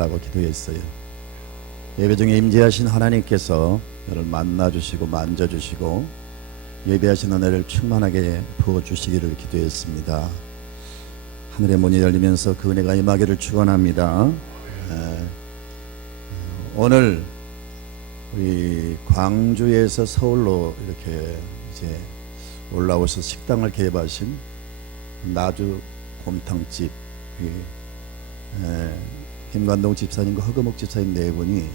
달라고 기도했어요. 예배 중에 임재하신 하나님께서 너를 만나주시고 만져주시고 예배하신 은혜를 충만하게 부어주시기를 기도했습니다. 하늘의 문이 열리면서 그 은혜가 임하기를 축원합니다. 오늘 우리 광주에서 서울로 이렇게 이제 올라오셔서 식당을 개업하신 나주 곰탕집 김관동 집사님과 허금옥 집사님 네 분이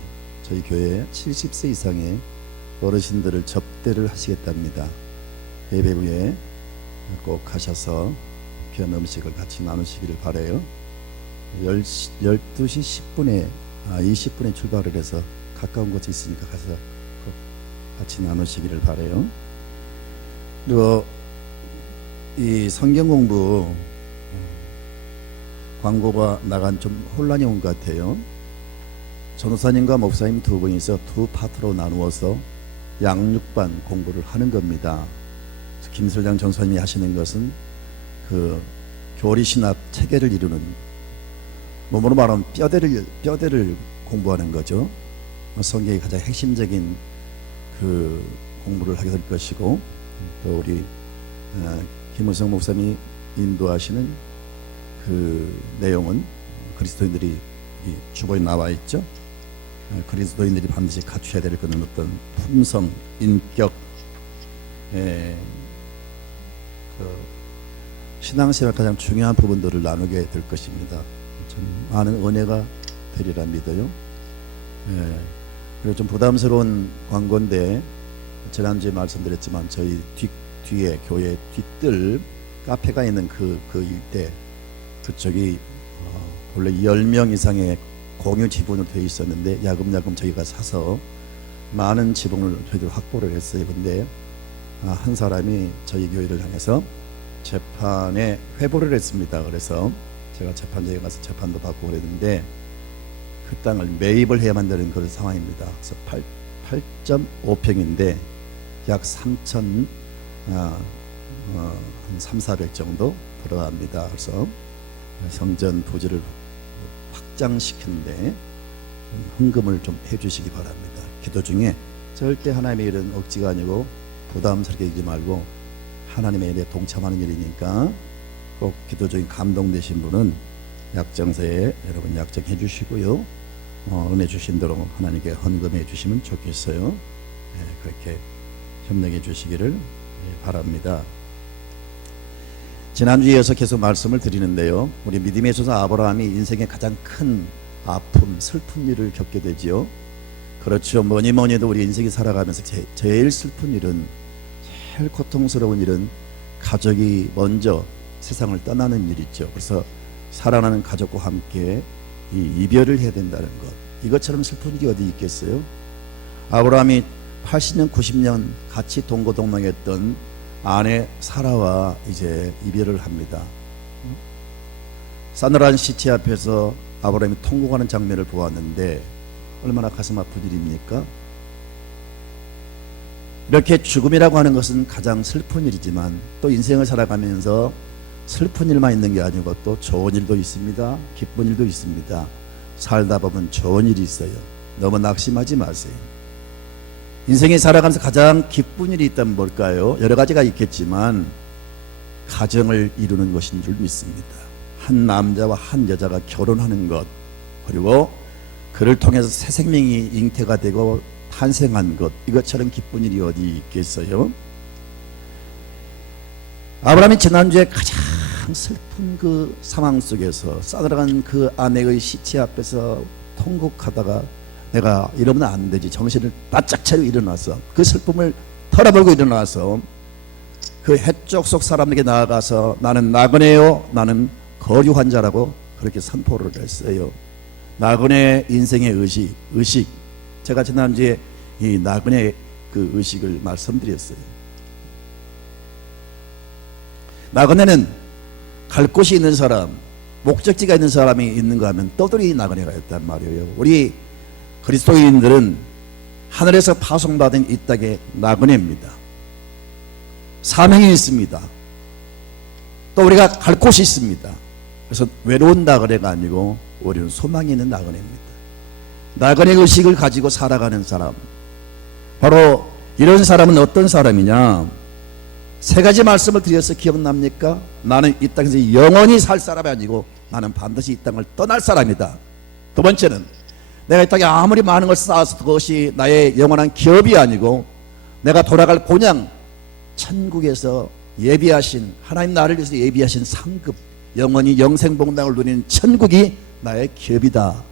저희 교회에 70세 이상의 어르신들을 접대를 하시겠답니다. 예배 후에 꼭 가셔서 귀한 음식을 같이 나누시기를 바라요. 12시 10분에 20분에 출발을 해서 가까운 곳에 있으니까 가서 꼭 같이 나누시기를 바라요. 그리고 이 성경 공부 광고가 나간 좀 혼란이 온 것 같아요. 전도사님과 목사님 두 분이서 두 파트로 나누어서 양육반 공부를 하는 겁니다. 김설장 전사님이 하시는 것은 그 교리신학 체계를 이루는, 몸으로 말하면 뼈대를 공부하는 거죠. 성경의 가장 핵심적인 그 공부를 하게 될 것이고, 또 우리 김우성 목사님이 인도하시는 그 내용은 그리스도인들이 주보에 나와 있죠. 그리스도인들이 반드시 갖춰야 될 그런 어떤 품성, 인격, 그 신앙생활 가장 중요한 부분들을 나누게 될 것입니다. 좀 많은 은혜가 되리라 믿어요. 그리고 좀 부담스러운 광고인데, 지난주에 말씀드렸지만 저희 뒤에 교회 뒤뜰 카페가 있는 그 일대, 그쪽이 원래 10명 이상의 공유 지분으로 되어 있었는데 야금야금 저희가 사서 많은 지분을 저희들 확보를 했어요. 근데 한 사람이 저희 교회를 향해서 재판에 회부를 했습니다. 그래서 제가 재판장에 가서 재판도 받고 그랬는데 그 땅을 매입을 해야만 되는 그런 상황입니다. 그래서 8.5평인데 약 3천 한 3,400 정도 들어갑니다. 그래서 성전 부지를 확장시키는데 헌금을 좀 해주시기 바랍니다. 기도 중에 절대 하나님의 일은 억지가 아니고 부담스럽게 하지 말고 하나님의 일에 동참하는 일이니까 꼭 기도 중에 감동되신 분은 약정서에 여러분 약정해 주시고요. 은혜 주신 대로 하나님께 헌금해 주시면 좋겠어요. 그렇게 협력해 주시기를 바랍니다. 지난주에 이어서 계속 말씀을 드리는데요. 우리 믿음에 있어서 아브라함이 인생의 가장 큰 아픔, 슬픈 일을 겪게 되지요. 그렇죠. 뭐니 해도 우리 인생이 살아가면서 제일 슬픈 일은, 제일 고통스러운 일은 가족이 먼저 세상을 떠나는 일이죠. 그래서 사랑하는 가족과 함께 이별을 해야 된다는 것, 이것처럼 슬픈 일이 어디 있겠어요? 아브라함이 80년, 90년 같이 동고동락했던 아내 사라와 이제 이별을 합니다. 싸늘한 시체 앞에서 아브라함이 통곡하는 장면을 보았는데 얼마나 가슴 아픈 일입니까? 이렇게 죽음이라고 하는 것은 가장 슬픈 일이지만 또 인생을 살아가면서 슬픈 일만 있는 게 아니고 또 좋은 일도 있습니다. 기쁜 일도 있습니다. 살다 보면 좋은 일이 있어요. 너무 낙심하지 마세요. 인생에 살아가면서 가장 기쁜 일이 있다면 뭘까요? 여러 가지가 있겠지만 가정을 이루는 것인 줄 믿습니다. 한 남자와 한 여자가 결혼하는 것, 그리고 그를 통해서 새 생명이 잉태가 되고 탄생한 것, 이것처럼 기쁜 일이 어디 있겠어요? 아브라함이 지난주에 가장 슬픈 그 상황 속에서 싸늘한 그 아내의 시체 앞에서 통곡하다가 내가 이러면 안 되지, 정신을 바짝 차리고 일어나서 그 슬픔을 털어버리고 일어나서 그 해쪽 속 사람에게 나아가서 나는 나그네요, 나는 거류 환자라고 그렇게 선포를 했어요. 나그네 인생의 의식, 제가 지난주에 이 나그네 그 의식을 말씀드렸어요. 나그네는 갈 곳이 있는 사람, 목적지가 있는 사람이 있는가 하면 떠돌이 나그네가 있단 말이에요. 우리 그리스도인들은 하늘에서 파송받은 이 땅의 나그네입니다. 사명이 있습니다. 또 우리가 갈 곳이 있습니다. 그래서 외로운 나그네가 아니고 우리는 소망이 있는 나그네입니다. 나그네 의식을 가지고 살아가는 사람, 바로 이런 사람은 어떤 사람이냐? 세 가지 말씀을 드려서 기억납니까? 나는 이 땅에서 영원히 살 사람이 아니고 나는 반드시 이 땅을 떠날 사람이다. 두 번째는 내가 이 땅에 아무리 많은 걸 쌓아서 그것이 나의 영원한 기업이 아니고 내가 돌아갈 본향 천국에서 예비하신, 하나님 나를 위해서 예비하신 상급, 영원히 영생복락을 누리는 천국이 나의 기업이다.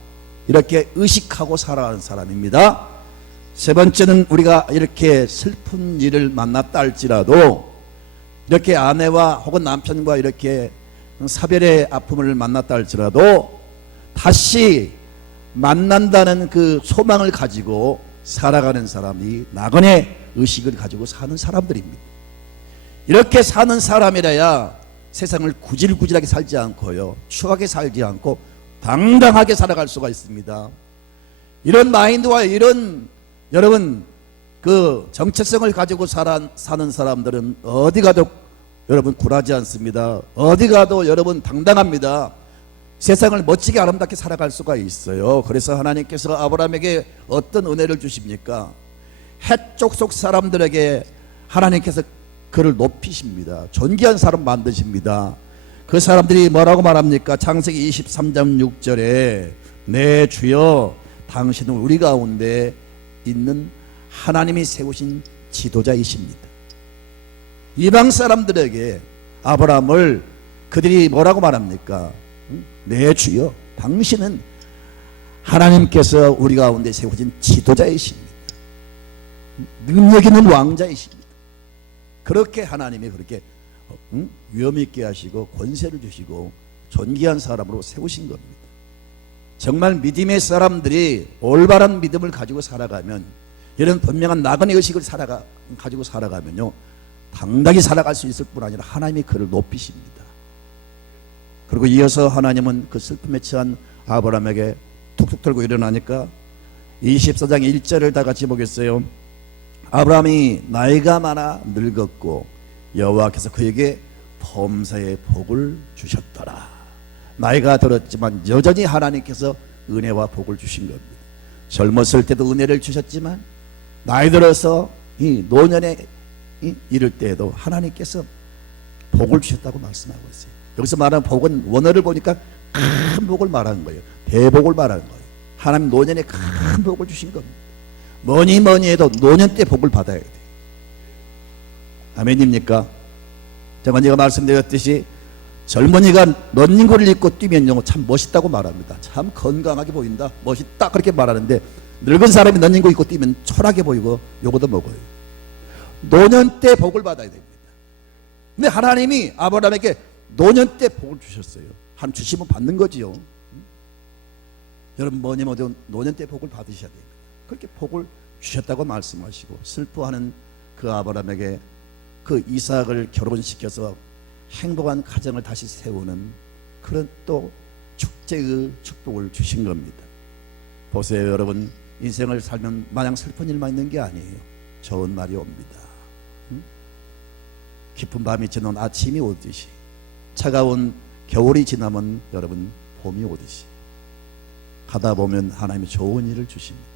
이렇게 의식하고 살아가는 사람입니다. 세 번째는 우리가 이렇게 슬픈 일을 만났다 할지라도, 이렇게 아내와 혹은 남편과 이렇게 사별의 아픔을 만났다 할지라도 다시 만난다는 그 소망을 가지고 살아가는 사람이 나그네 의식을 가지고 사는 사람들입니다. 이렇게 사는 사람이라야 세상을 구질구질하게 살지 않고요, 추하게 살지 않고 당당하게 살아갈 수가 있습니다. 이런 마인드와 이런 여러분 그 정체성을 가지고 사는 사람들은 어디 가도 여러분 굴하지 않습니다. 어디 가도 여러분 당당합니다. 세상을 멋지게 아름답게 살아갈 수가 있어요. 그래서 하나님께서 아브라함에게 어떤 은혜를 주십니까? 해쪽 속 사람들에게 하나님께서 그를 높이십니다. 존귀한 사람 만드십니다. 그 사람들이 뭐라고 말합니까? 창세기 23장 6절에 내 주여 당신은 우리 가운데 있는 하나님이 세우신 지도자이십니다. 이방 사람들에게 아브라함을 그들이 뭐라고 말합니까? 내 주여 당신은 하나님께서 우리 가운데 세우신 지도자이십니다. 능력 있는 왕자이십니다. 그렇게 하나님이 그렇게 위엄 있게 하시고 권세를 주시고 존귀한 사람으로 세우신 겁니다. 정말 믿음의 사람들이 올바른 믿음을 가지고 살아가면, 이런 분명한 나그네 의식을 가지고 살아가면요, 당당히 살아갈 수 있을 뿐 아니라 하나님이 그를 높이십니다. 그리고 이어서 하나님은 그 슬픔에 처한 아브라함에게 툭툭 털고 일어나니까 24장 1절을 다 같이 보겠어요. 아브라함이 나이가 많아 늙었고 여호와께서 그에게 범사의 복을 주셨더라. 나이가 들었지만 여전히 하나님께서 은혜와 복을 주신 겁니다. 젊었을 때도 은혜를 주셨지만 나이 들어서 이 노년에 이를 때에도 하나님께서 복을 주셨다고 말씀하고 있어요. 여기서 말하는 복은 원어를 보니까 큰 복을 말하는 거예요. 대복을 말하는 거예요. 하나님 노년에 큰 복을 주신 겁니다. 뭐니 해도 노년 때 복을 받아야 돼요. 아멘입니까? 제가 말씀드렸듯이 젊은이가 런닝구를 입고 뛰면요 참 멋있다고 말합니다. 참 건강하게 보인다, 멋있다, 그렇게 말하는데 늙은 사람이 런닝구 입고 뛰면 초라하게 보이고 요거도 먹어요. 노년 때 복을 받아야 됩니다. 근데 하나님이 아브라함에게 노년 때 복을 주셨어요. 한 주시면 받는 거지요. 여러분 뭐니 뭐니 노년 때 복을 받으셔야 됩니다. 그렇게 복을 주셨다고 말씀하시고, 슬퍼하는 그 아브라함에게 그 이삭을 결혼시켜서 행복한 가정을 다시 세우는 그런 또 축제의 축복을 주신 겁니다. 보세요 여러분, 인생을 살면 마냥 슬픈 일만 있는 게 아니에요. 좋은 날이 옵니다. 깊은 밤이 지나면 아침이 오듯이, 차가운 겨울이 지나면 여러분 봄이 오듯이 가다 보면 하나님이 좋은 일을 주십니다.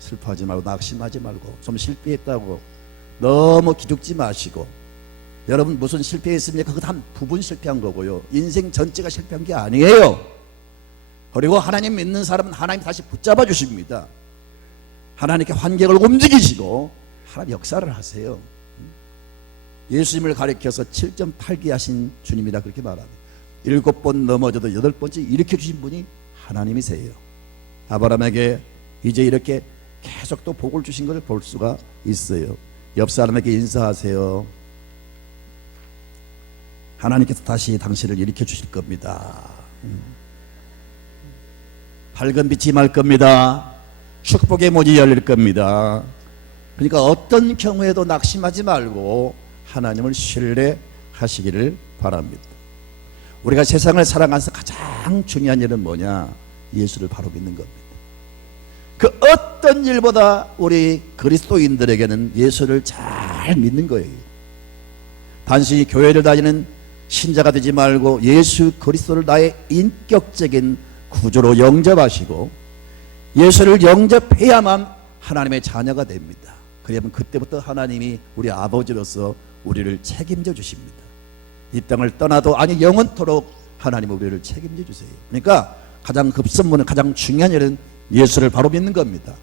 슬퍼하지 말고 낙심하지 말고, 좀 실패했다고 너무 기죽지 마시고, 여러분 무슨 실패했습니까? 그거 한 부분 실패한 거고요, 인생 전체가 실패한 게 아니에요. 그리고 하나님 믿는 사람은 하나님 다시 붙잡아 주십니다. 하나님께 환경을 움직이시고 하나님 역사를 하세요. 예수님을 가리켜서 7.8기 하신 주님이라 그렇게 말합니다. 7번 넘어져도 8번째 일으켜 주신 분이 하나님이세요. 아브라함에게 이제 이렇게 계속 또 복을 주신 것을 볼 수가 있어요. 옆 사람에게 인사하세요. 하나님께서 다시 당신을 일으켜 주실 겁니다. 밝은 빛이 말 겁니다. 축복의 문이 열릴 겁니다. 그러니까 어떤 경우에도 낙심하지 말고 하나님을 신뢰하시기를 바랍니다. 우리가 세상을 살아가면서 가장 중요한 일은 뭐냐? 예수를 바로 믿는 겁니다. 그 어떤 일보다 우리 그리스도인들에게는 예수를 잘 믿는 거예요. 단순히 교회를 다니는 신자가 되지 말고 예수 그리스도를 나의 인격적인 구주로 영접하시고 예수를 영접해야만 하나님의 자녀가 됩니다. 그러면 그때부터 하나님이 우리 아버지로서 우리를 책임져 주십니다. 이 땅을 떠나도 아니 영원토록 하나님은 우리를 책임져 주세요. 그러니까 가장 급선무는, 가장 중요한 일은 예수를 바로 믿는 겁니다.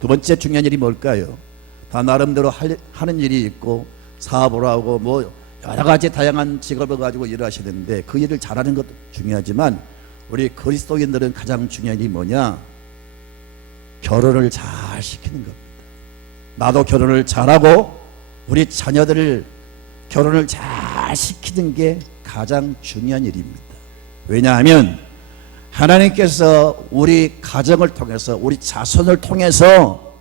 두 번째 중요한 일이 뭘까요? 다 나름대로 하는 일이 있고 사업을 하고 뭐 여러 가지 다양한 직업을 가지고 일을 하시는데 그 일을 잘하는 것도 중요하지만 우리 그리스도인들은 가장 중요한 일이 뭐냐? 결혼을 잘 시키는 겁니다. 나도 결혼을 잘하고 우리 자녀들을 결혼을 잘 시키는 게 가장 중요한 일입니다. 왜냐하면 하나님께서 우리 가정을 통해서 우리 자손을 통해서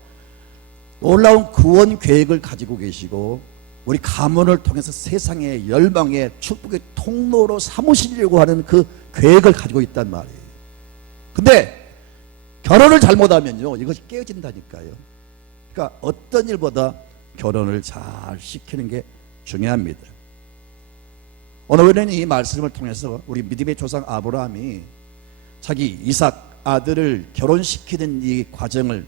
놀라운 구원 계획을 가지고 계시고 우리 가문을 통해서 세상의 열방의 축복의 통로로 삼으시려고 하는 그 계획을 가지고 있단 말이에요. 근데 결혼을 잘못하면요 이것이 깨어진다니까요. 그러니까 어떤 일보다 결혼을 잘 시키는 게 중요합니다. 오늘은 이 말씀을 통해서 우리 믿음의 조상 아브라함이 자기 이삭 아들을 결혼시키는 이 과정을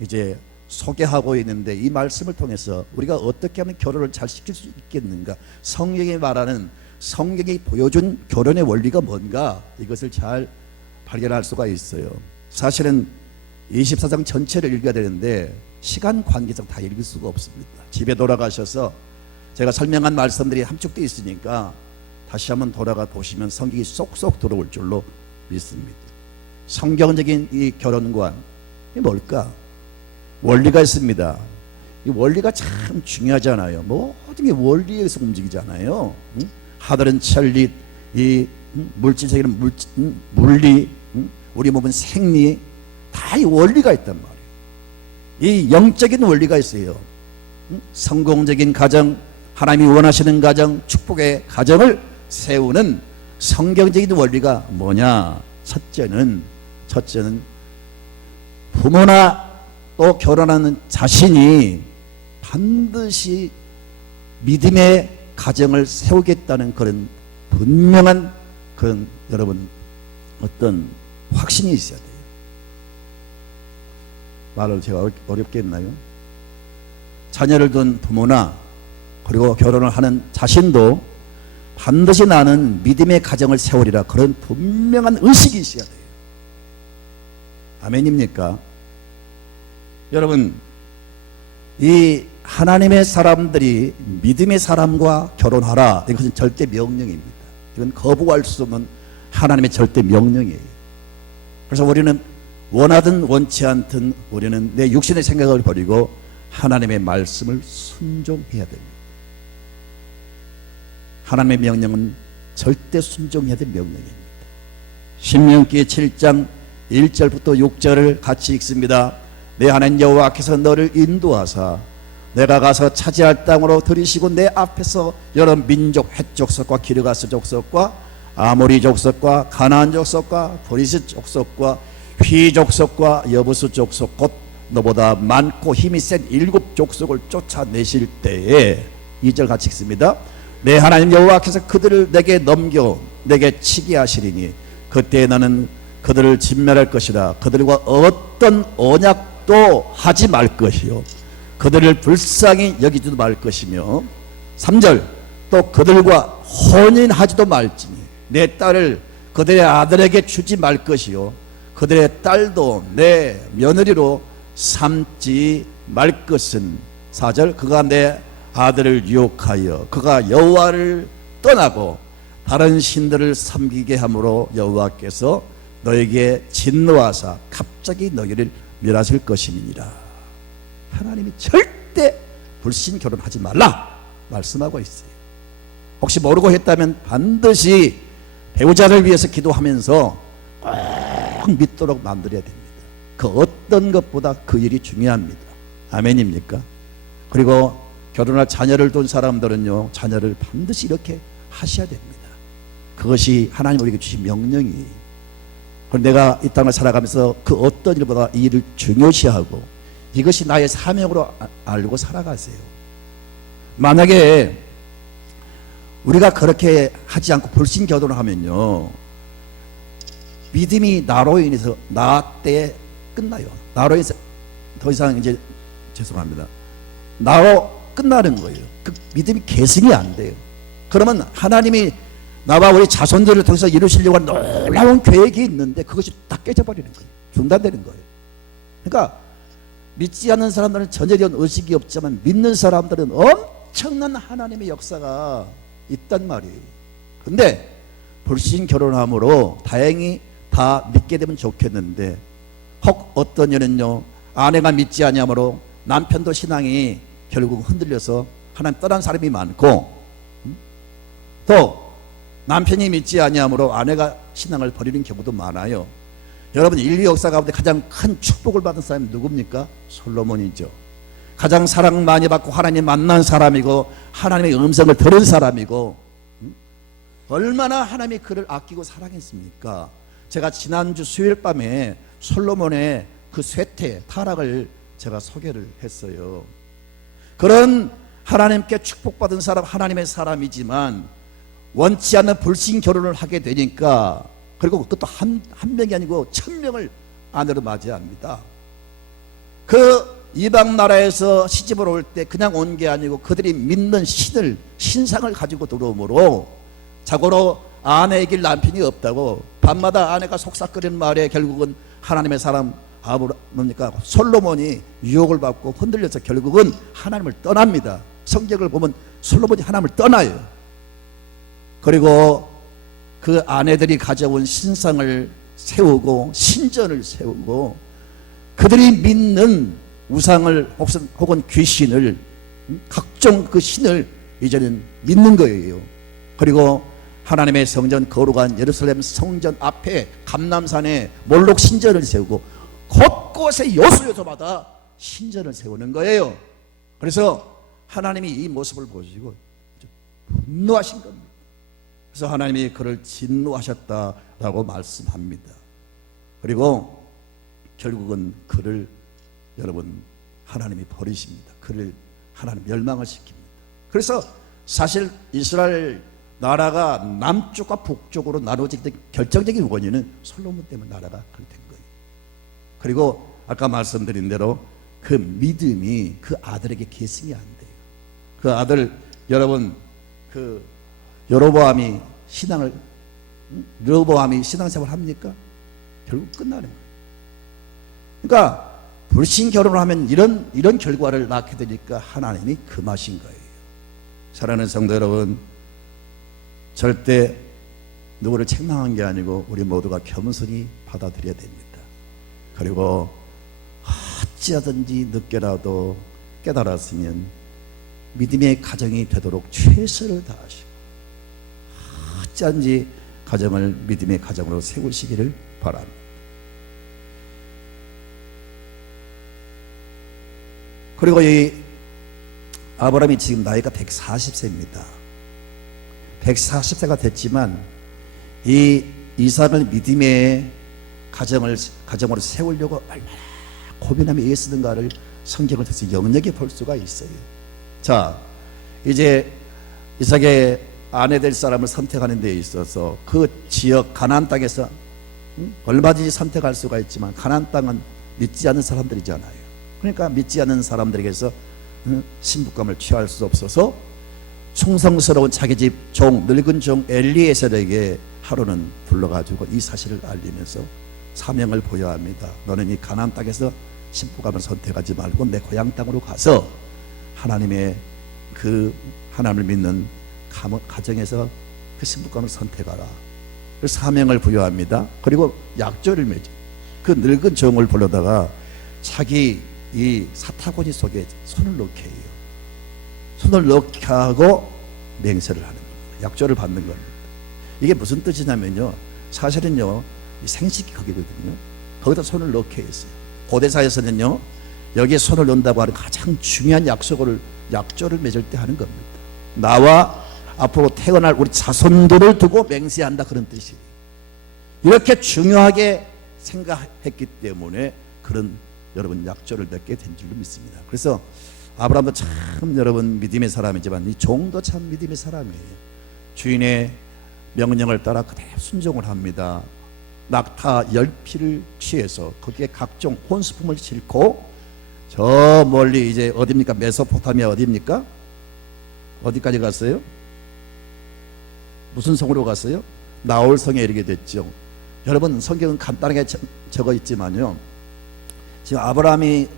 이제 소개하고 있는데 이 말씀을 통해서 우리가 어떻게 하면 결혼을 잘 시킬 수 있겠는가, 성경이 말하는, 성경이 보여준 결혼의 원리가 뭔가, 이것을 잘 발견할 수가 있어요. 사실은 24장 전체를 읽어야 되는데 시간 관계상 다 읽을 수가 없습니다. 집에 돌아가셔서 제가 설명한 말씀들이 함축되어 있으니까 다시 한번 돌아가 보시면 성경이 쏙쏙 들어올 줄로 믿습니다. 성경적인 이 결혼관, 이게 뭘까? 원리가 있습니다. 이 원리가 참 중요하잖아요. 모든 게 원리에 의해서 움직이잖아요. 하늘은 천리, 이 물질적인 물리, 우리 몸은 생리, 다 이 원리가 있단 말이에요. 이 영적인 원리가 있어요. 성공적인 가정, 하나님이 원하시는 가정, 축복의 가정을 세우는 성경적인 원리가 뭐냐? 첫째는 부모나 또 결혼하는 자신이 반드시 믿음의 가정을 세우겠다는 그런 분명한 그런 여러분 어떤 확신이 있어야 돼요. 말을 제가 어렵게 했나요? 자녀를 둔 부모나 그리고 결혼을 하는 자신도 반드시 나는 믿음의 가정을 세우리라, 그런 분명한 의식이 있어야 돼요. 아멘입니까? 여러분, 이 하나님의 사람들이 믿음의 사람과 결혼하라, 이것은 절대 명령입니다. 이건 거부할 수 없는 하나님의 절대 명령이에요. 그래서 우리는 원하든 원치 않든 우리는 내 육신의 생각을 버리고 하나님의 말씀을 순종해야 됩니다. 하나님의 명령은 절대 순종해야 될 명령입니다. 신명기 7장 1절부터 6절을 같이 읽습니다. 내 하나님 여호와께서 너를 인도하사 내가 가서 차지할 땅으로 들이시고 내 앞에서 여러 민족 헷 족속과 기르가스 족속과 아모리 족속과 가나안 족속과 브리스 족속과 휘 족속과 여부스 족속 곧 너보다 많고 힘이 센 7 족속을 쫓아내실 때에 2절 같이 읽습니다. 내 하나님 여호와께서 그들을 내게 넘겨 내게 치게 하시리니 그때 너는 그들을 진멸할 것이라. 그들과 어떤 언약도 하지 말 것이요 그들을 불쌍히 여기지도 말 것이며 3절 또 그들과 혼인하지도 말지니 내 딸을 그들의 아들에게 주지 말 것이요 그들의 딸도 내 며느리로 삼지 말 것은 4절 그가 내 아들을 유혹하여 그가 여호와를 떠나고 다른 신들을 섬기게 함으로 여호와께서 너에게 진노하사 갑자기 너희를 멸하실 것임이니라. 하나님이 절대 불신 결혼하지 말라 말씀하고 있어요. 혹시 모르고 했다면 반드시 배우자를 위해서 기도하면서 꼭 믿도록 만들어야 됩니다. 그 어떤 것보다 그 일이 중요합니다. 아멘입니까? 그리고 결혼할 자녀를 둔 사람들은요, 자녀를 반드시 이렇게 하셔야 됩니다. 그것이 하나님 우리에게 주신 명령이에요. 그럼 내가 이 땅을 살아가면서 그 어떤 일보다 이 일을 중요시하고 이것이 나의 사명으로 알고 살아가세요. 만약에 우리가 그렇게 하지 않고 불신 결혼을 하면요, 믿음이 나로 인해서 나 때 끝나요. 나로 인해서 더 이상 이제 죄송합니다. 나로 끝나는 거예요. 그 믿음이 계승이 안 돼요. 그러면 하나님이 나와 우리 자손들을 통해서 이루시려고 하는 놀라운 계획이 있는데 그것이 딱 깨져버리는 거예요. 중단되는 거예요. 그러니까 믿지 않는 사람들은 전혀 이런 의식이 없지만 믿는 사람들은 엄청난 하나님의 역사가 있단 말이에요. 근데 불신 결혼함으로 다행히 다 믿게 되면 좋겠는데, 혹 어떤 년은요, 아내가 믿지 않냐므로 남편도 신앙이 결국 흔들려서 하나님 떠난 사람이 많고, 또 남편이 믿지 않냐므로 아내가 신앙을 버리는 경우도 많아요. 여러분, 인류 역사 가운데 가장 큰 축복을 받은 사람이 누굽니까? 솔로몬이죠. 가장 사랑 많이 받고 하나님 만난 사람이고 하나님의 음성을 들은 사람이고, 얼마나 하나님이 그를 아끼고 사랑했습니까? 제가 지난주 수요일 밤에 솔로몬의 그 쇠퇴, 타락을 제가 소개를 했어요. 그런 하나님께 축복받은 사람, 하나님의 사람이지만 원치 않는 불신 결혼을 하게 되니까, 그리고 그것도 한 명이 아니고 1000명을 아내로 맞이합니다. 그 이방 나라에서 시집을 올 때 그냥 온 게 아니고 그들이 믿는 신상을 가지고 들어오므로 자고로 아내의 길 남편이 없다고 밤마다 아내가 속삭거리는 말에 결국은 하나님의 사람 뭡니까 솔로몬이 유혹을 받고 흔들려서 결국은 하나님을 떠납니다. 성경을 보면 솔로몬이 하나님을 떠나요. 그리고 그 아내들이 가져온 신상을 세우고 신전을 세우고 그들이 믿는 우상을 혹은 귀신을, 각종 그 신을 이제는 믿는 거예요. 그리고 하나님의 성전, 거룩한 예루살렘 성전 앞에 감람산에 몰록 신전을 세우고 곳곳에 요소요소마다 신전을 세우는 거예요. 그래서 하나님이 이 모습을 보시고 분노하신 겁니다. 그래서 하나님이 그를 진노하셨다라고 말씀합니다. 그리고 결국은 그를 여러분 하나님이 버리십니다. 그를 하나님 멸망을 시킵니다. 그래서 사실 이스라엘 나라가 남쪽과 북쪽으로 나눠지기 결정적인 원인은 솔로몬 때문에 나라가 그렇게 된 거예요. 그리고 아까 말씀드린 대로 그 믿음이 그 아들에게 계승이 안 돼요. 그 아들, 여러분, 그 여로보암이 신앙생활 합니까? 결국 끝나는 거예요. 그러니까 불신 결혼을 하면 이런 결과를 낳게 되니까 하나님이 금하신 거예요. 사랑하는 성도 여러분, 절대 누구를 책망한 게 아니고 우리 모두가 겸손히 받아들여야 됩니다. 그리고 어찌하든지 늦게라도 깨달았으면 믿음의 가정이 되도록 최선을 다하시고 어찌하든지 가정을 믿음의 가정으로 세우시기를 바랍니다. 그리고 이 아브라함이 지금 나이가 140세입니다. 140세가 됐지만 이 이삭을 믿음의 가정으로 세우려고 얼마나 고민하며 애쓰는가를 성경을 통해서 역력해 볼 수가 있어요. 자, 이제 이삭의 아내 될 사람을 선택하는 데 있어서 그 지역 가나안 땅에서 얼마든지 선택할 수가 있지만 가나안 땅은 믿지 않는 사람들이잖아요. 그러니까 믿지 않는 사람들에게서 신부감을 취할 수 없어서 충성스러운 자기 집 종, 늙은 종 엘리에셀에게 하루는 불러가지고 이 사실을 알리면서 사명을 보여합니다. 너는 이 가나안 땅에서 신부감을 선택하지 말고 내 고향 땅으로 가서 하나님의 그 하나님을 믿는 가정에서 그 신부감을 선택하라. 그 사명을 부여합니다. 그리고 약조를 맺어. 그 늙은 종을 불러다가 자기 이 사타구니 속에 손을 넣게 해요. 손을 넣게 하고 맹세를 하는 겁니다. 약조를 받는 겁니다. 이게 무슨 뜻이냐면요, 사실은요 생식기 거기거든요. 거기다 손을 넣게 했어요. 고대사에서는요 여기에 손을 넣는다고 하는 가장 중요한 약조를 맺을 때 하는 겁니다. 나와 앞으로 태어날 우리 자손들을 두고 맹세한다, 그런 뜻이에요. 이렇게 중요하게 생각했기 때문에 그런 여러분 약조를 맺게 된 줄로 믿습니다. 그래서 아브라함도 참 여러분 믿음의 사람이지만 이 종도 참 믿음의 사람이에요. 주인의 명령을 따라 그대로 순종을 합니다. 낙타 10피를 취해서 거기에 각종 혼수품을 싣고 저 멀리 이제 어디입니까? 메소포타미아 어디입니까? 어디까지 갔어요? 무슨 성으로 갔어요? 나홀성에 이르게 됐죠. 여러분, 성경은 간단하게 적어 있지만요, 지금 아브라함이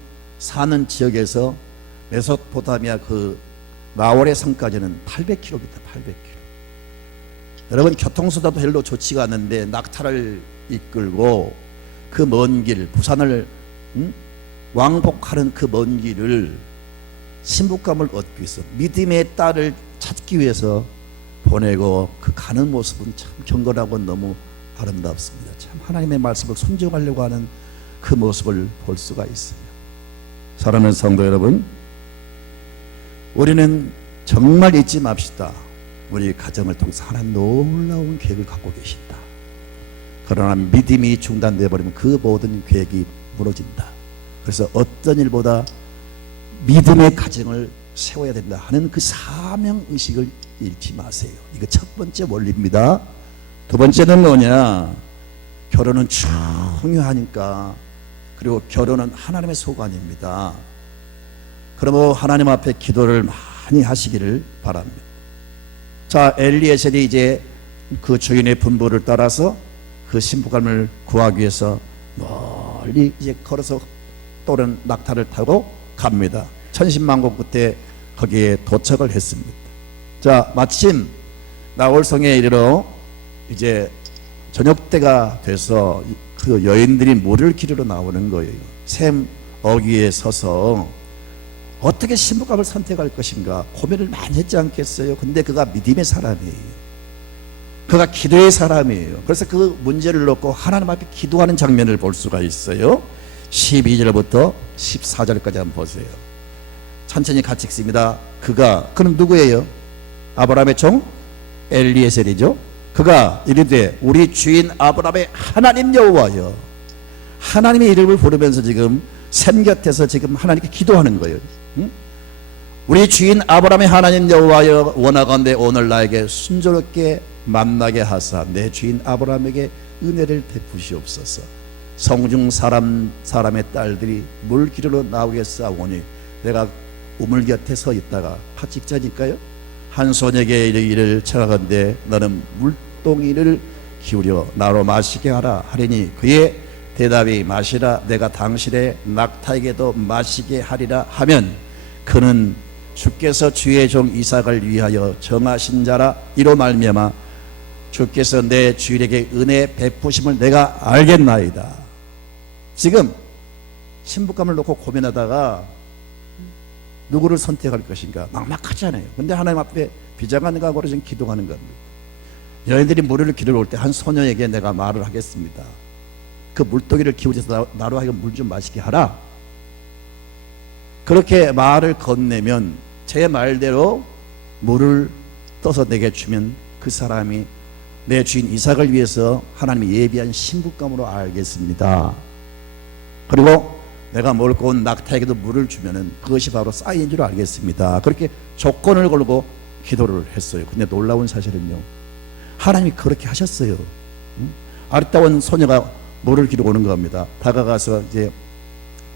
사는 지역에서 메소포타미아 그 나홀의 성까지는 800km입니다. 800km. 여러분, 교통수단도 별로 좋지가 않는데 낙타를 이끌고 그 먼 길, 부산을 왕복하는 그 먼 길을 신부감을 얻기 위해서, 믿음의 딸을 찾기 위해서 보내고, 그 가는 모습은 참 경건하고 너무 아름답습니다. 참 하나님의 말씀을 순종하려고 하는 그 모습을 볼 수가 있어요. 사랑하는 성도 여러분, 우리는 정말 잊지 맙시다. 우리 가정을 통해서 하나님 놀라운 계획을 갖고 계신다. 그러나 믿음이 중단되어 버리면 그 모든 계획이 무너진다. 그래서 어떤 일보다 믿음의 가정을 세워야 된다 하는 그 사명의식을 잃지 마세요. 이거 첫 번째 원리입니다. 두 번째는 뭐냐? 결혼은 중요하니까, 그리고 결혼은 하나님의 소관입니다. 그러므로 하나님 앞에 기도를 많이 하시기를 바랍니다. 자, 엘리에셀이 이제 그 주인의 분부를 따라서 그 신부감을 구하기 위해서 멀리 이제 걸어서 또는 낙타를 타고 갑니다. 천신만고 끝에 거기에 도착을 했습니다. 자, 마침 나홀성에 이르러 이제 저녁 때가 돼서 그 여인들이 물을 기르러 나오는 거예요. 샘 어귀에 서서 어떻게 신부감을 선택할 것인가 고민을 많이 했지 않겠어요? 근데 그가 믿음의 사람이에요. 그가 기도의 사람이에요. 그래서 그 문제를 놓고 하나님 앞에 기도하는 장면을 볼 수가 있어요. 12절부터 14절까지 한번 보세요. 천천히 같이 읽습니다. 그는 누구예요? 아브라함의 종 엘리에셀이죠. 그가 이르되 우리 주인 아브라함의 하나님 여호와여. 하나님의 이름을 부르면서 지금 샘 곁에서 지금 하나님께 기도하는 거예요. 응? 우리 주인 아브라함의 하나님 여호와여, 원하건대 오늘 나에게 순조롭게 만나게 하사 내 주인 아브라함에게 은혜를 베푸시옵소서. 성중 사람의 딸들이 물 기르러 나오겠사오니 내가 우물 곁에 서 있다가 같이 읽자니까요. 한 소녀에게 이를 청하건대 너는 물동이를 기울여 나로 마시게 하라 하리니 그의 대답이 마시라 내가 당신의 낙타에게도 마시게 하리라 하면 그는 주께서 주의 종 이삭을 위하여 정하신 자라. 이로 말미암아 주께서 내 주인에게 은혜 베푸심을 내가 알겠나이다. 지금 신부감을 놓고 고민하다가 누구를 선택할 것인가 막막하잖아요. 근데 하나님 앞에 비장한 각오로 지금 기도하는 겁니다. 여인들이 물을 기르러 올 때 한 소녀에게 내가 말을 하겠습니다. 그 물동이를 기울여서 나로 하여금 물 좀 마시게 하라. 그렇게 말을 건네면 제 말대로 물을 떠서 내게 주면 그 사람이 내 주인 이삭을 위해서 하나님이 예비한 신부감으로 알겠습니다. 그리고 내가 몰고 온 낙타에게도 물을 주면은 그것이 바로 사인인 줄 알겠습니다. 그렇게 조건을 걸고 기도를 했어요. 근데 놀라운 사실은요, 하나님이 그렇게 하셨어요. 아리따운 소녀가 물을 기르고 오는 겁니다. 다가가서 이제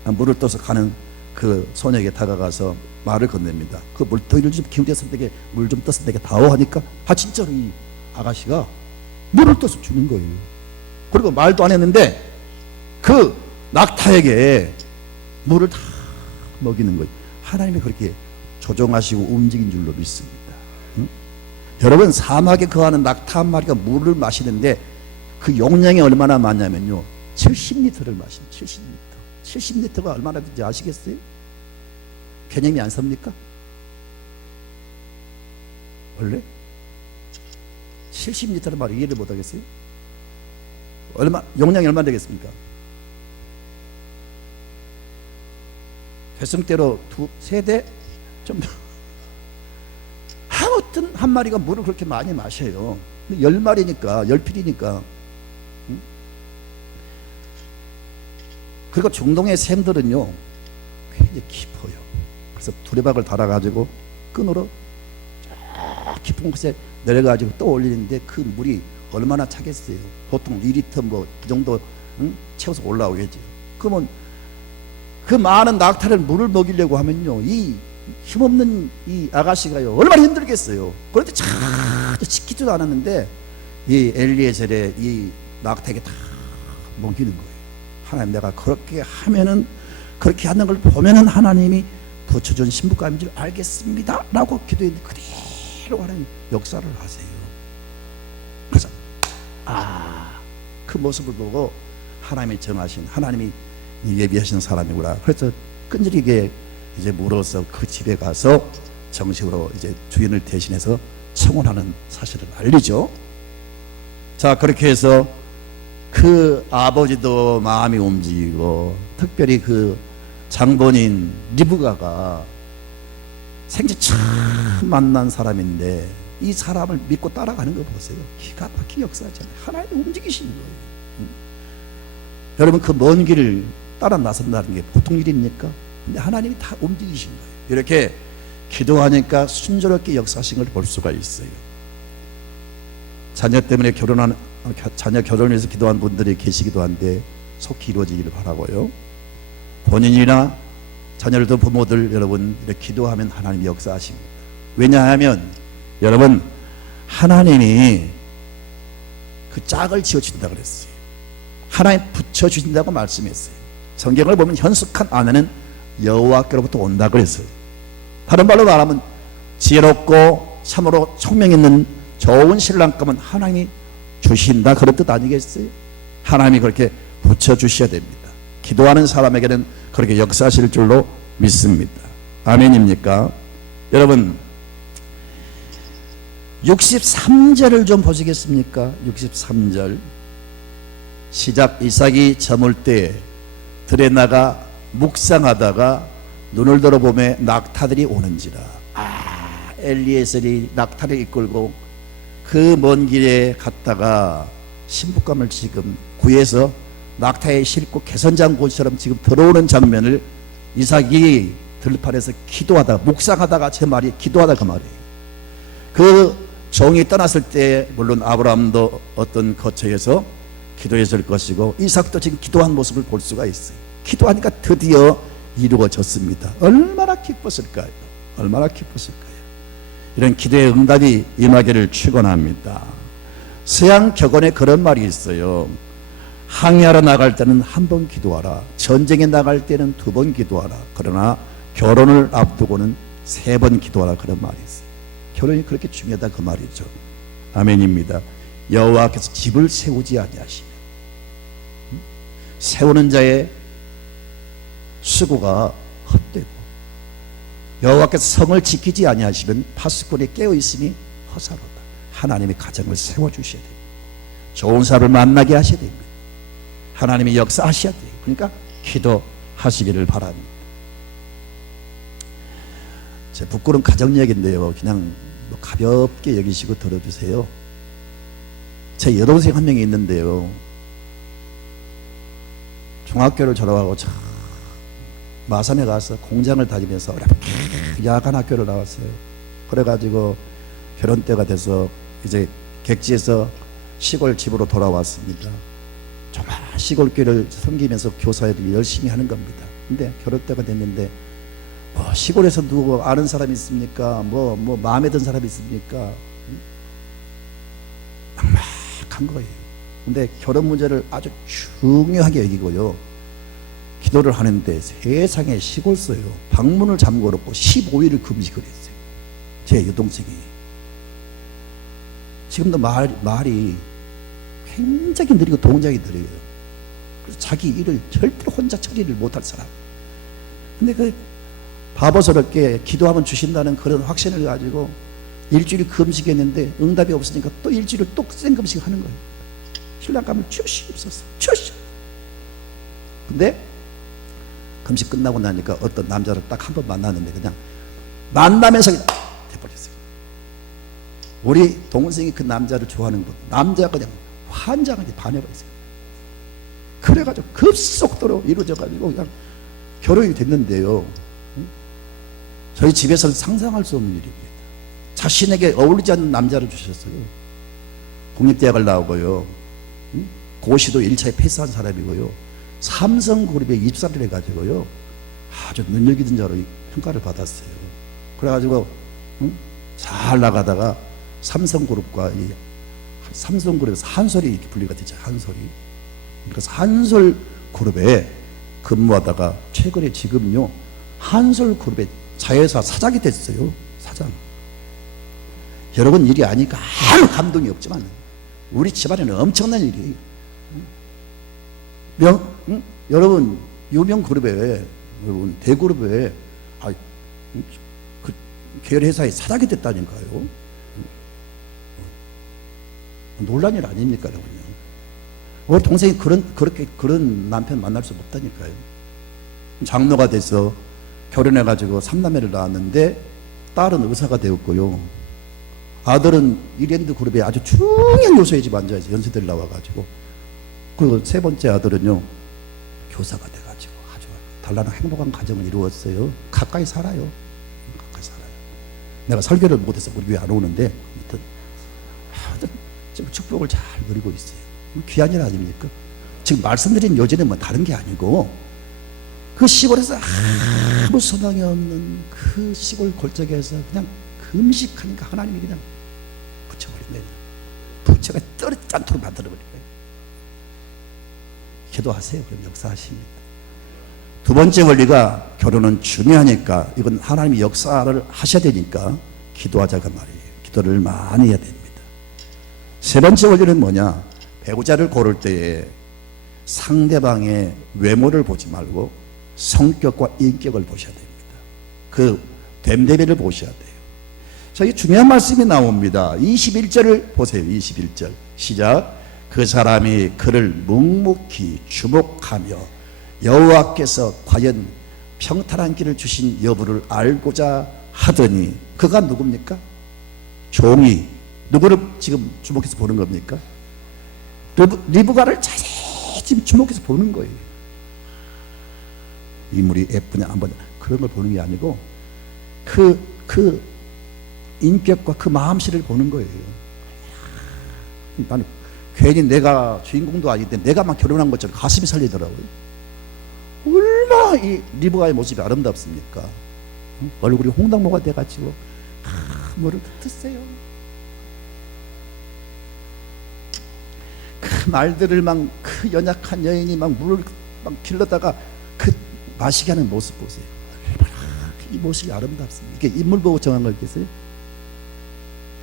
물을 떠서 가는 그 소녀에게 다가가서 말을 건넵니다. 그 물통이를 좀 기울여서 내게 물 좀 떠서 내게 다오 하니까 진짜로 이 아가씨가 물을 떠서 주는 거예요. 그리고 말도 안 했는데 그 낙타에게 물을 다 먹이는 거예요. 하나님이 그렇게 조종하시고 움직인 줄로 믿습니다. 응? 여러분, 사막에 거하는 낙타 한 마리가 물을 마시는데 그 용량이 얼마나 많냐면요, 70리터를 마십니다. 70리터. 70리터가 얼마나 되는지 아시겠어요? 개념이 안 섭니까? 원래 70리터를 말 이해를 못 하겠어요? 용량이 얼마 되겠습니까? 회성대로 2-3대 좀 아무튼 한 마리가 물을 그렇게 많이 마셔요. 10마리니까 10필이니까. 그리고 중동의 샘들은요 굉장히 깊어요. 그래서 두레박을 달아가지고 끈으로 쫙 깊은 곳에 내려가지고 또 올리는데 그 물이 얼마나 차겠어요. 보통 2리터 뭐 그 정도 채워서 올라오겠죠. 그러면 그 많은 낙타를 물을 먹이려고 하면요, 이 힘없는 이 아가씨가요 얼마나 힘들겠어요. 그런데 참 지키지도 않았는데 이 엘리에셀의 이 낙타에게 다 먹이는 거예요. 하나님, 내가 그렇게 하면은, 그렇게 하는 걸 보면은 하나님이 붙여준 신부감인 줄 알겠습니다 라고 기도했는데 그대로 하나님 역사를 하세요. 그래서 그 모습을 보고 하나님이 정하신, 하나님이 예비하신 사람이구나. 그래서 끈질기게 이제 물어서 그 집에 가서 정식으로 이제 주인을 대신해서 청혼하는 사실을 알리죠. 자, 그렇게 해서 그 아버지도 마음이 움직이고, 특별히 그 장본인 리브가가 생전 처음 만난 사람인데 이 사람을 믿고 따라가는 거 보세요. 기가 막힌 역사잖아요. 하나님이 움직이시는 거예요. 여러분, 그 먼 길을 따라 나선다는 게 보통 일입니까? 근데 하나님이 다 움직이신 거예요. 이렇게 기도하니까 순조롭게 역사하신 걸 볼 수가 있어요. 자녀 때문에 자녀 결혼을 위해서 기도한 분들이 계시기도 한데 속히 이루어지기를 바라고요. 본인이나 자녀를 둔 부모들 여러분, 이렇게 기도하면 하나님이 역사하십니다. 왜냐하면 여러분, 하나님이 그 짝을 지어주신다고 그랬어요. 하나님 붙여주신다고 말씀했어요. 성경을 보면 현숙한 아내는 여호와께로부터 온다 그랬어요. 다른 말로 말하면 지혜롭고 참으로 총명 있는 좋은 신랑감은 하나님이 주신다, 그런 뜻 아니겠어요? 하나님이 그렇게 붙여주셔야 됩니다. 기도하는 사람에게는 그렇게 역사하실 줄로 믿습니다. 아멘입니까? 여러분, 63절을 좀 보시겠습니까? 63절 시작. 이삭이 저물 때 들에 나가 묵상하다가 눈을 들어보매 낙타들이 오는지라. 엘리에셀이 낙타를 이끌고 그 먼 길에 갔다가 신부감을 지금 구해서 낙타에 싣고 개선장고처럼 지금 들어오는 장면을 이삭이 들판에서 기도하다가, 묵상하다가, 제 말이 기도하다 그 말이에요. 그 종이 떠났을 때 물론 아브라함도 어떤 거처에서 기도했을 것이고 이삭도 지금 기도한 모습을 볼 수가 있어요. 기도하니까 드디어 이루어졌습니다. 얼마나 기뻤을까요? 얼마나 기뻤을까요? 이런 기도의 응답이 임하기를 축원합니다. 서양 격언에 그런 말이 있어요. 항해하러 나갈 때는 한 번 기도하라. 전쟁에 나갈 때는 2번 기도하라. 그러나 결혼을 앞두고는 3번 기도하라. 그런 말이 있어요. 결혼이 그렇게 중요하다 그 말이죠. 아멘입니다. 여호와께서 집을 세우지 아니하시면 세우는 자의 수고가 헛되고, 여호와께서 성을 지키지 아니하시면 파수꾼이 깨어있음이 허사로다. 하나님이 가정을 세워주셔야 됩니다. 좋은 사람을 만나게 하셔야 됩니다. 하나님이 역사하셔야 돼요. 그러니까 기도하시기를 바랍니다. 제 부끄러운 가정 얘기인데요, 그냥 가볍게 여기시고 들어주세요. 제 여동생 한 명이 있는데요, 중학교를 졸업하고 마산에 가서 공장을 다니면서 야간 학교를 나왔어요. 그래가지고 결혼 때가 돼서 이제 객지에서 시골 집으로 돌아왔습니다. 정말 시골교를 섬기면서 교사를 열심히 하는 겁니다. 근데 결혼 때가 됐는데 뭐 시골에서 누구 아는 사람이 있습니까? 뭐 마음에 든 사람이 있습니까? 막막한 거예요. 근데 결혼 문제를 아주 중요하게 여기고요, 기도를 하는데 세상에 시골서요 방문을 잠궈놓고 15일을 금식을 했어요. 제 여동생이 지금도 말이 굉장히 느리고 동작이 느려요. 그래서 자기 일을 절대로 혼자 처리를 못할 사람. 근데 그 바보스럽게 기도하면 주신다는 그런 확신을 가지고 일주일 금식했는데 응답이 없으니까 또 일주일을 또 센 금식을 하는 거예요. 신랑감을 주시옵소서, 주시옵소서. 근데 금식 끝나고 나니까 어떤 남자를 딱 한 번 만났는데 그냥 만나면서 그냥 돼버렸어요. 우리 동생이 그 남자를 좋아하는 것, 남자가 그냥 환장하게 반해버렸어요. 그래가지고 급속도로 이루어져가지고 그냥 결혼이 됐는데요, 저희 집에서는 상상할 수 없는 일입니다. 자신에게 어울리지 않는 남자를 주셨어요. 국립대학을 나오고요. 고시도 1차에 패스한 사람이고요. 삼성그룹에 입사를 해가지고요. 아주 능력 있는 자로 평가를 받았어요. 그래가지고 잘 나가다가 삼성그룹에서 한솔이 이렇게 분리가 되죠. 한솔이. 그래서 한솔그룹에 근무하다가 최근에 지금요 한솔그룹의 자회사 사장이 됐어요. 사장. 여러분 일이 아니까 아무 감동이 없지만 우리 집안에는 엄청난 일이. 여러분 유명 그룹에 여러분 대그룹에 그 계열 회사의 사장이 됐다니까요. 놀란 일 아닙니까, 여러분요? 우리 동생이 그런 남편 만날 수 없다니까요. 장로가 돼서 결혼해가지고 3남매를 낳았는데 딸은 의사가 되었고요. 아들은 이랜드 그룹에 아주 중요한 요소의 집 앉아있어요. 연세대를 나와가지고. 그리고 세 번째 아들은요 교사가 돼가지고 아주 단란한 행복한 가정을 이루었어요. 가까이 살아요. 가까이 살아요. 내가 설교를 못해서 우리 교회 안 오는데 아무튼 지금 축복을 잘 누리고 있어요. 귀한 일 아닙니까? 지금 말씀드린 요지는 뭐 다른 게 아니고 그 시골에서 아무 소망이 없는 그 시골 골짜기에서 그냥 금식하니까 하나님이 그냥 붙여버린대요. 부처가 떨어지지 않도록 만들어버린 거예요. 기도하세요. 그럼 역사하십니다. 두 번째 원리가 결혼은 중요하니까 이건 하나님이 역사를 하셔야 되니까 기도하자가 말이에요. 기도를 많이 해야 됩니다. 세 번째 원리는 뭐냐? 배우자를 고를 때에 상대방의 외모를 보지 말고 성격과 인격을 보셔야 됩니다. 그 됨됨이를 보셔야 돼요. 자, 이 중요한 말씀이 나옵니다. 21절을 보세요. 21절 시작. 그 사람이 그를 묵묵히 주목하며 여호와께서 과연 평탄한 길을 주신 여부를 알고자 하더니 그가 누굽니까? 종이. 누구를 지금 주목해서 보는 겁니까? 리브가를 자세히 지금 주목해서 보는 거예요. 인물이 예쁘냐 안 보냐 그런 걸 보는 게 아니고 그 인격과 그 마음씨를 보는 거예요. 나는 괜히 내가 주인공도 아닌데 내가 막 결혼한 것처럼 가슴이 설리더라고요. 얼마나 이 리브가의 모습이 아름답습니까? 얼굴이 홍당무가 돼가지고 뭐를 드세요. 그 말들을 막 그 연약한 여인이 막 물을 막 길러다가 그 마시게 하는 모습 보세요. 얼마나 이 모습이 아름답습니다. 이게 인물 보고 정한 거겠어요?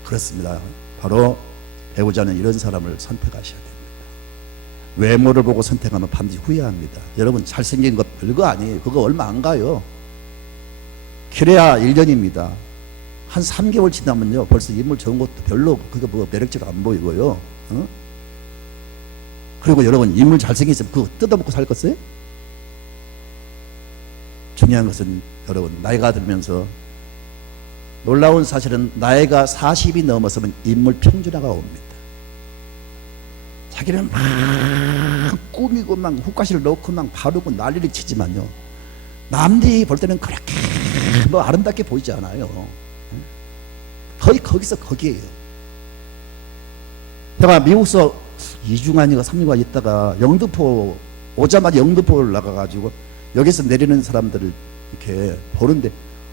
그렇습니다. 바로 배우자는 이런 사람을 선택하셔야 됩니다. 외모를 보고 선택하면 반드시 후회합니다. 여러분 잘생긴 것 별거 아니에요. 그거 얼마 안 가요. 길어야 1년입니다. 한 3개월 지나면요 벌써 인물 좋은 것도 별로 그거 뭐 매력적으로 안 보이고요. 그리고 여러분 인물 잘생겼으면 그거 뜯어먹고 살겠어요? 중요한 것은 여러분 나이가 들면서 놀라운 사실은 나이가 40이 넘어서면 인물 평준화가 옵니다. 자기는 막 꾸미고 막 훅가시를 넣고 막 바르고 난리를 치지만요 남들이 볼 때는 그렇게 뭐 아름답게 보이지 않아요. 거의 거기서 거기에요. 제가 미국서 2주간인가 3주간 있다가 영등포 오자마자 영등포를 나가가지고 여기서 내리는 사람들을 이렇게 보는데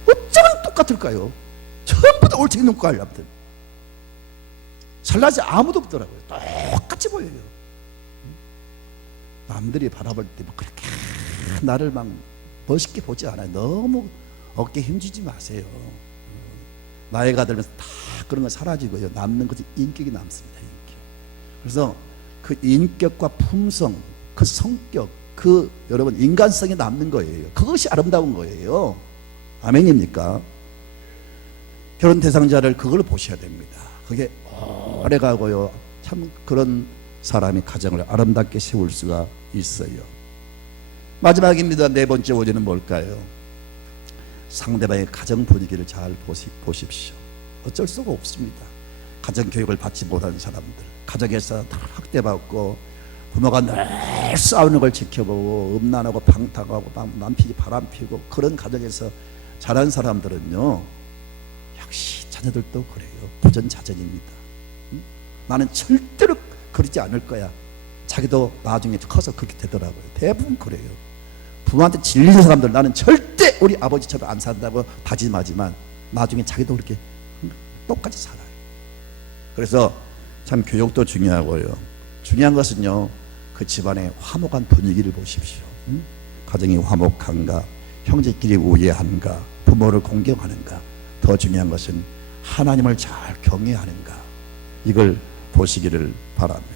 어쩌면 똑같을까요? 전부 다 올챙이 눈깔 남들. 잘나지 아무도 없더라고요. 똑같이 보여요. 남들이 바라볼 때 뭐 그렇게 나를 막 멋있게 보지 않아요. 너무 어깨 힘주지 마세요. 나이가 들면서 다 그런 거 사라지고요. 남는 것은 인격이 남습니다. 인격. 그래서 그 인격과 품성, 그 성격, 그 여러분 인간성이 남는 거예요. 그것이 아름다운 거예요. 아멘입니까? 결혼 대상자를 그걸 보셔야 됩니다. 그게 오래 가고요. 참 그런 사람이 가정을 아름답게 세울 수가 있어요. 마지막입니다. 네 번째 원리는 뭘까요? 상대방의 가정 분위기를 잘 보십시오. 어쩔 수가 없습니다. 가정 교육을 받지 못한 사람들, 가정에서 다 학대받고 부모가 늘 싸우는 걸 지켜보고 음란하고 방탕하고 남편이 바람피고 그런 가정에서 자란 사람들은요 역시 자녀들도 그래요. 부전자전입니다. 나는 절대로 그러지 않을 거야. 자기도 나중에 커서 그렇게 되더라고요. 대부분 그래요. 부모한테 질리는 사람들, 나는 절대 우리 아버지처럼 안 산다고 다짐하지만 나중에 자기도 그렇게 똑같이 살아요. 그래서 참 교육도 중요하고요. 중요한 것은요, 그 집안의 화목한 분위기를 보십시오. 가정이 화목한가, 형제끼리 우애한가, 부모를 공경하는가, 더 중요한 것은 하나님을 잘 경외하는가, 이걸 보시기를 바랍니다.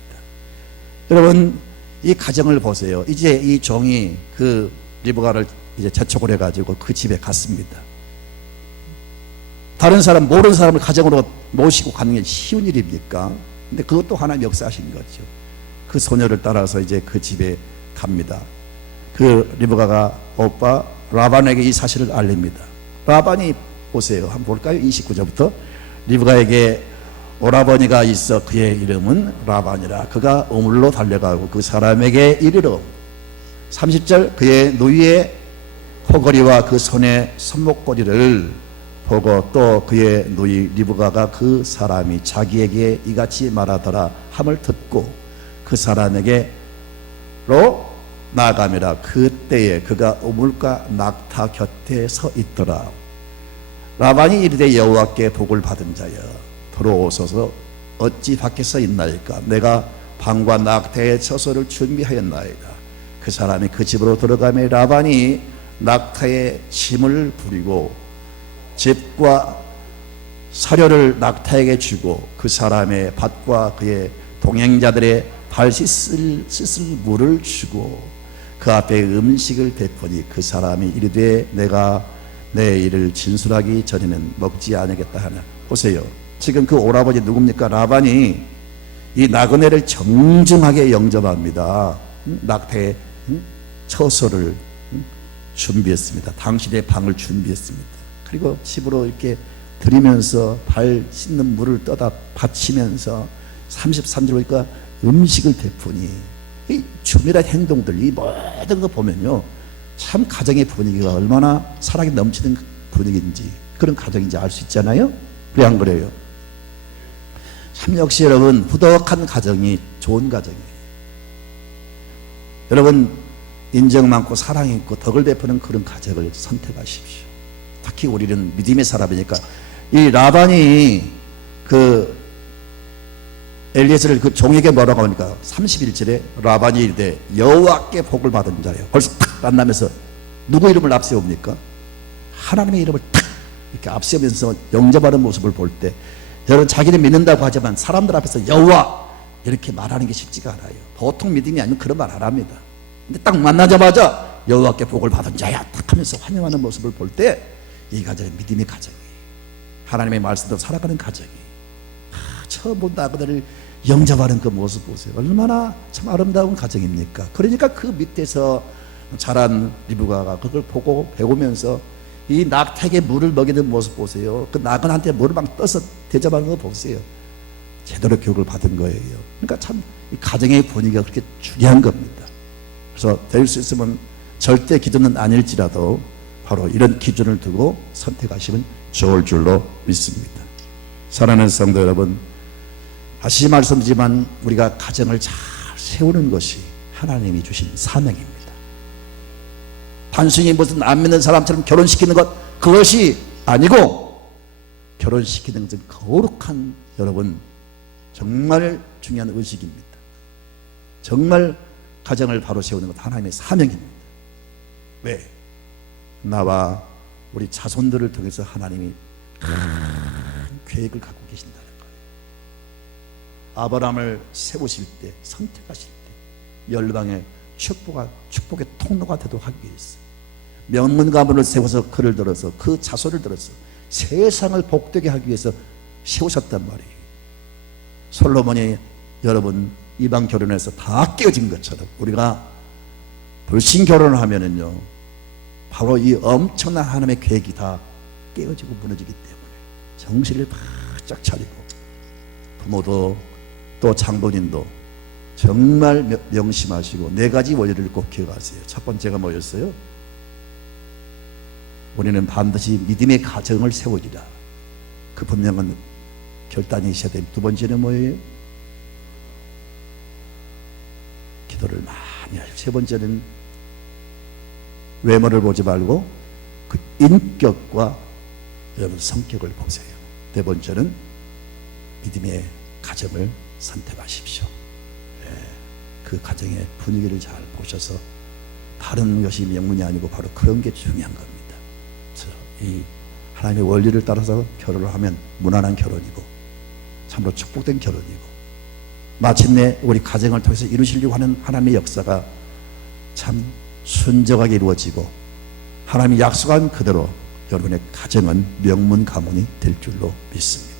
여러분, 이 가정을 보세요. 이제 이 종이 그 리브가를 이제 재촉을 해가지고 그 집에 갔습니다. 다른 사람, 모르는 사람을 가정으로 모시고 가는 게 쉬운 일입니까? 근데 그것도 하나님 역사하신 거죠. 그 소녀를 따라서 이제 그 집에 갑니다. 그 리브가가 오빠 라반에게 이 사실을 알립니다. 라반이 보세요. 한번 볼까요? 29절부터. 리브가에게 오라버니가 있어 그의 이름은 라반이라. 그가 우물로 달려가고 그 사람에게 이르러 30절 그의 누이의 포거리와 그 손의 손목걸이를 보고 또 그의 누이 리브가가 그 사람이 자기에게 이같이 말하더라 함을 듣고 그 사람에게로 나아가미라. 그때에 그가 우물가 낙타 곁에 서 있더라. 라반이 이르되 여호와께 복을 받은 자여 들어오소서. 어찌 밖에 서 있나이까? 내가 방과 낙타의 처소를 준비하였나이다. 그 사람이 그 집으로 들어가매 라반이 낙타의 짐을 부리고 집과 사료를 낙타에게 주고 그 사람의 밭과 그의 동행자들의 발 씻을 물을 주고 그 앞에 음식을 베푸니 그 사람이 이르되 내가 내 일을 진술하기 전에는 먹지 않겠다 하나. 보세요. 지금 그 오라버니 누굽니까? 라반이 이 나그네를 정중하게 영접합니다. 낙타의 처소를 준비했습니다. 당신의 방을 준비했습니다. 그리고 집으로 이렇게 들이면서 발 씻는 물을 떠다 바치면서 33절 보니까 음식을 베푸니, 이 주밀한 행동들, 이 모든 거 보면요, 참 가정의 분위기가 얼마나 사랑이 넘치는 분위기인지, 그런 가정인지 알 수 있잖아요. 그래 안 그래요? 참 역시 여러분, 후덕한 가정이 좋은 가정이에요. 여러분, 인정 많고 사랑 있고 덕을 베푸는 그런 가정을 선택하십시오. 특히 우리는 믿음의 사람이니까. 이 라반이 그 엘리에셀을 그 종에게 뭐라고 하니까 31절에 라반이 이르되 여호와께 복을 받은 자예요. 벌써 탁 만나면서 누구 이름을 앞세웁니까? 하나님의 이름을 탁 이렇게 앞세우면서 영접하는 모습을 볼 때, 여러분, 자기는 믿는다고 하지만 사람들 앞에서 여호와 이렇게 말하는 게 쉽지가 않아요. 보통 믿음이 아니면 그런 말 안 합니다. 근데 딱 만나자마자 여호와께 복을 받은 자야 딱 하면서 환영하는 모습을 볼 때 이 가정은 믿음의 가정이, 하나님의 말씀대로 살아가는 가정이, 처음 본 나그네를 영접하는 그 모습 보세요. 얼마나 참 아름다운 가정입니까? 그러니까 그 밑에서 자란 리브가가 그걸 보고 배우면서 이 낙타에게 물을 먹이는 모습 보세요. 그 나그네한테 물을 막 떠서 대접하는 거 보세요. 제대로 교육을 받은 거예요. 그러니까 참 이 가정의 분위기가 그렇게 중요한 겁니다. 그래서 될 수 있으면 절대 기준은 아닐지라도 바로 이런 기준을 두고 선택하시면 좋을 줄로 믿습니다. 사랑하는 성도 여러분, 다시 말씀드리지만 우리가 가정을 잘 세우는 것이 하나님이 주신 사명입니다. 단순히 무슨 안 믿는 사람처럼 결혼시키는 것, 그것이 아니고, 결혼시키는 것은 거룩한, 여러분, 정말 중요한 의식입니다. 정말 가정을 바로 세우는 것 하나님의 사명입니다. 왜? 나와 우리 자손들을 통해서 하나님이 큰 계획을 갖고 계신다는 거예요. 아브라함을 세우실 때, 선택하실 때 열방의 축복의 통로가 되도록 하기 위해서, 명문 가문을 세워서 그를 들어서 그 자손을 들어서 세상을 복되게 하기 위해서 세우셨단 말이에요. 솔로몬이 여러분 이방 결혼해서 다 깨어진 것처럼 우리가 불신 결혼을 하면은요, 바로 이 엄청난 하나님의 계획이 다 깨어지고 무너지기 때문에 정신을 바짝 차리고, 부모도 또 장본인도 정말 명심하시고 네 가지 원리를 꼭 기억하세요. 첫 번째가 뭐였어요? 우리는 반드시 믿음의 가정을 세우리라. 그 분명한 결단이 있어야 됩니다. 두 번째는 뭐예요? 기도를 많이 하십시오. 세 번째는 외모를 보지 말고 그 인격과 여러분 성격을 보세요. 네 번째는 믿음의 가정을 선택하십시오. 그 가정의 분위기를 잘 보셔서 다른 것이 명분이 아니고 바로 그런 게 중요한 겁니다. 이 하나님의 원리를 따라서 결혼을 하면 무난한 결혼이고 참으로 축복된 결혼이고 마침내 우리 가정을 통해서 이루시려고 하는 하나님의 역사가 참 순정하게 이루어지고 하나님이 약속한 그대로 여러분의 가정은 명문 가문이 될 줄로 믿습니다.